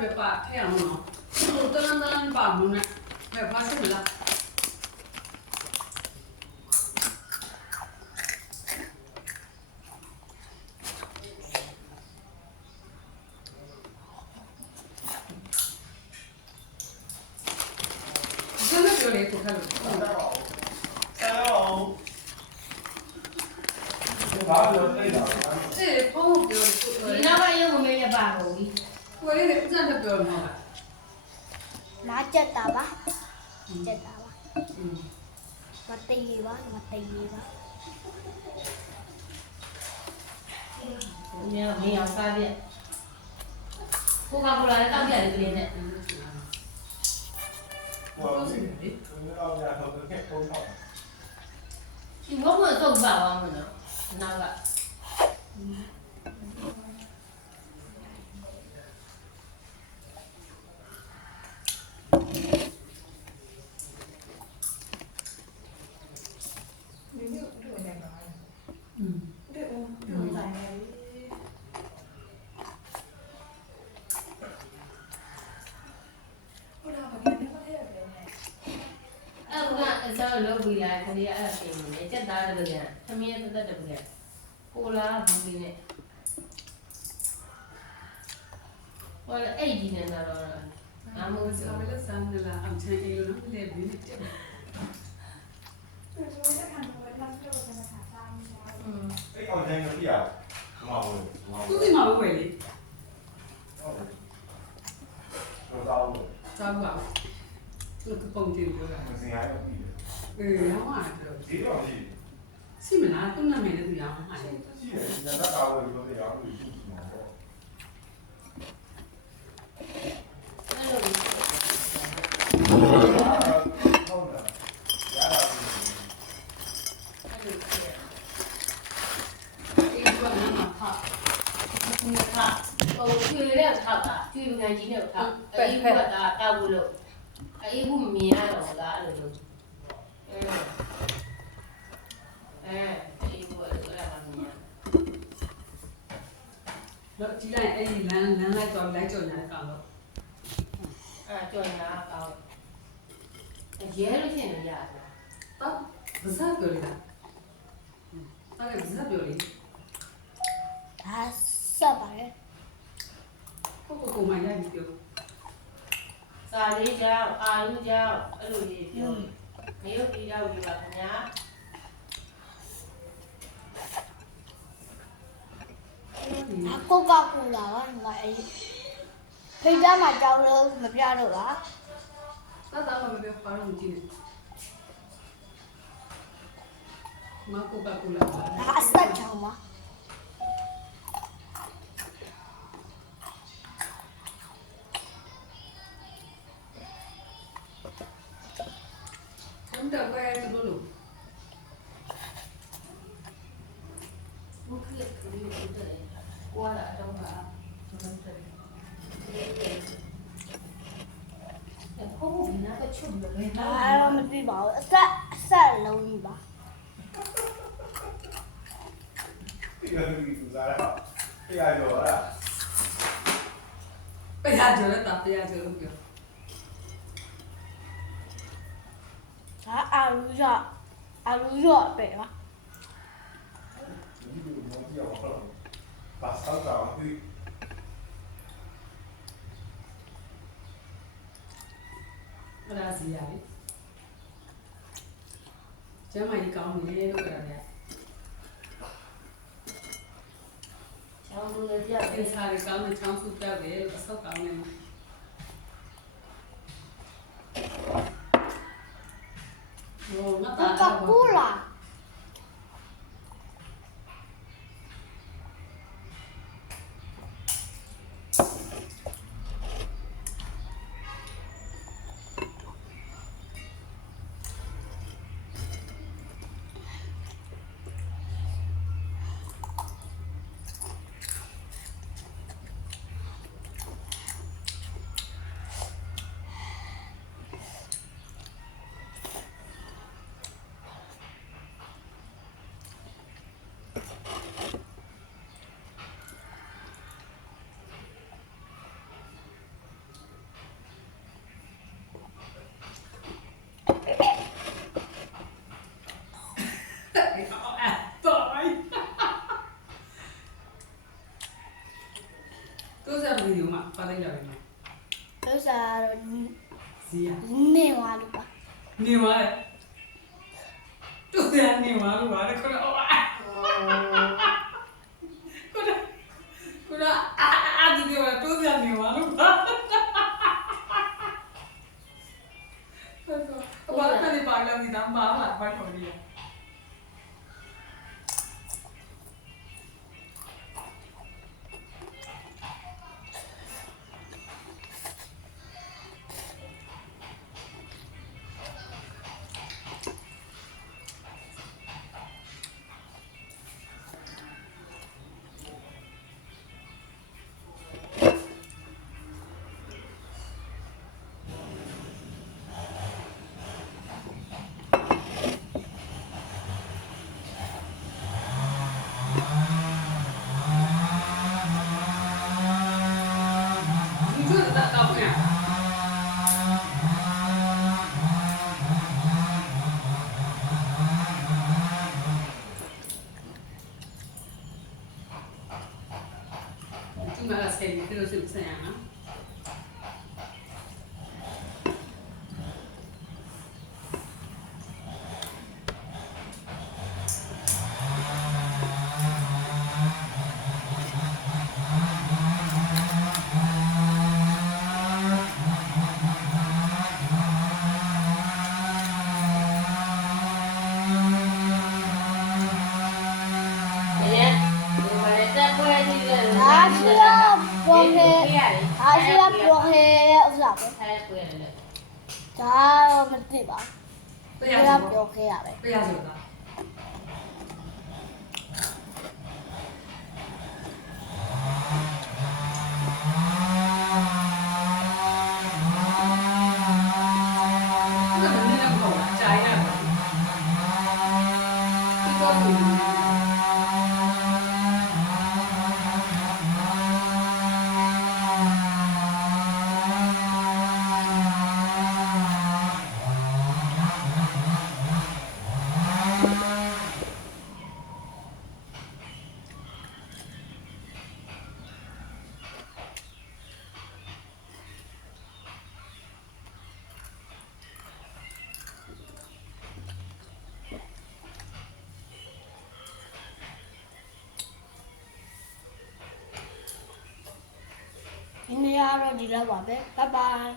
别扒，太痒了。我等了等了，扒完了，别扒出来了。你真的要连土带肉？再来往，再来往。你咋这么累呢？ 거의 랩잔다 별로. 낮았다봐. 낮았다봐. 응. ಮತ್ತೆ ಇವ ಮತ್ತೆ ಇವ nhiều nhiều xa đi cô gặp cô lại tao kể được liền đấy. Thì bố vừa dùng vào. Mà nó nào vậy ကအစောလုပ်ပြီးလာခလေးအဲ့ဒါပြင်နေစက်သားတယ်ဗျာသမီးရဲ့တက်တက်တယ်ဗျာကိုလာဘူးလေးနဲ့ဟောအဲ့ဒီနဲ့တော့အမိုးဆဆိုာမလဆန်နလာအမ်ချန်အေလိုလေဘီတက်อืมအဲ့အောင်တိုင်းမပြရမဟုတ်ဘူးမဟုတ်သူဘူးဒီမှာဝယ်လေတော့တော့စားပါသူကပုံတင်ပြောတာမစင်ရတော့ပြီအေးရောင်းရတယ်ဒီတော့ရှိစီမလားသူ့နာမည်နဲ့သူရောင်းမှာလေရှိတယ်ညတာကာဝယ်လို့ပြောရအောင်ရှိမှာပေါ့အဲ့လိုဟုတ်လားရတာအဲ့လိုဖြစ်အေးဘာမှမဖတ်ဒီကဟိုကျွေတဲ့ထောက်တာ 洋画，谁叫戏？戏没拿，东南美的是洋画。戏，那那大伙说那洋画戏挺好。应该今天看，哎，一部的，大部了，哎，一部没了，我拉了都。 တောက်ဘူးလို့အေးဘူးမမြင်ရတော့လားအဲ့လိုလို့အဲအဲအေးဘူးအဲ့လိုအဲ့ဒါမမြင်တော့ဒီလိုက်အဲ့ဒီလမ်းလမ်းလိုက်တော့လိုက်ကြော်ညာကောင်တော့အဲ့ကြော်ညာကောင်းရဲလို့ရှိရင်လည်းရတယ်တော့ဘာသာပြောလေလားအဲ့ဒါဘာသာပြောလေဒါဆက်ပါလေကိုကိုကိုမရပြီပြောစာလေးကြောင့်အာလူကြောင့်အဲ့လိုလေးပြော နေရုပ်ပြီးတော့ဒီပါခင်ဗျာဒါကိုကာကိုလာပါငါအေးဖိတ်သားမှာကြောက်လို့မပြတော့ပါသာသာမပြောပါတော့ကြည့်နေမကိုကကိုလာပါဒါအဆက်ချောင်းပါ 혼자 가야 그걸로. 뭐 그게 그게 뭔데? 꼬아라 정가. 그런데. 야, 코고 있나? 그 춤을 왜 나? 아, 아무리 뭐 쌀쌀 나오니 봐. 이거 누구 사람? 이거 좋아라. 빼야 줘라, 빼야 줘라. အာလူရော့အာလူရော့ပဲပါဒီလိုမျိုးပြောတော့ပါစောက်တော့ဒီအဲ့ဒါစီရလေကျမကြီးကောင်းနေလို့ပြောတယ်ချောင်းလို့လည်းပြအင်းစားရကောင်းတဲ့ချောင်းစုပြောက်တယ်လို့အဆောက်ကောင်းနေโ 언니 마음이 많았구나. 그래, 그래, 아, 드디어 와, 또세 언니 마음이 그래서, 말하니 말하니 난 마음 안 말고. ఇవాళ సెల్ఫీ రోజు చూసానా ရတယ်ဒါရှိတော့ပေါ်နေတဲ့ဥစားပဲဆက်ပွဲတယ်ဒါတော့မသိပါပြဘူးရဒါစီပြောခဲ့ရပဲပြရစီတာဒါလည်းလည်းပေါ့ကြာရတာဒီတော့ဘူး ဒီနေ့ ကတော့ဒီလောက်ပါပဲဘိုင်ဘိုင်